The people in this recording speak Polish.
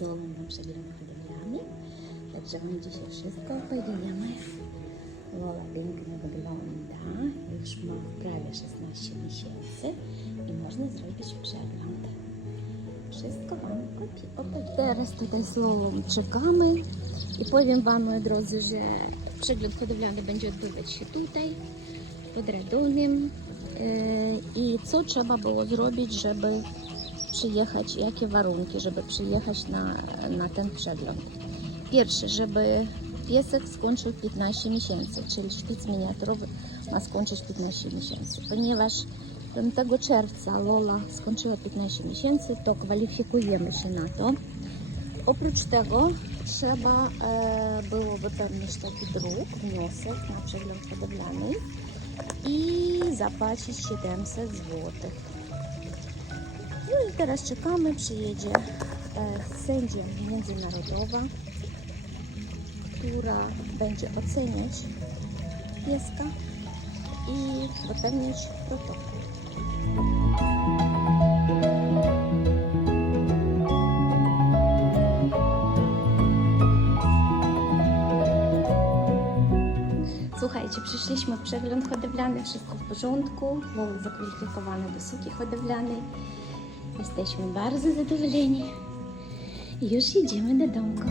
Lolą na przegląd hodowlany, także my dzisiaj wszystko opowiemy. Lola pięknie wygląda, już ma prawie 16 miesięcy i można zrobić przegląd. Wszystko Wam opowiem. Teraz tutaj Lolą czekamy i powiem Wam, moi drodzy, że przegląd hodowlany będzie odbywać się tutaj, pod Radomiem. Yy, I co trzeba było zrobić, żeby przyjechać, jakie warunki, żeby przyjechać na, na ten przegląd. Pierwsze, żeby piesek skończył 15 miesięcy, czyli szpic miniaturowy ma skończyć 15 miesięcy. Ponieważ 5 czerwca Lola skończyła 15 miesięcy, to kwalifikujemy się na to. Oprócz tego trzeba e, było wypełnić taki druk, wniosek na przegląd hodowlany i zapłacić 700 zł. I teraz czekamy, przyjedzie e, sędzia międzynarodowa, która będzie oceniać pieska i wypełnić protokół. Słuchajcie, przyszliśmy w przegląd hodowlany, wszystko w porządku, Woł zakwalifikowany do suki hodowlanej. Jesteśmy bardzo zadowoleni. Już jedziemy do domku.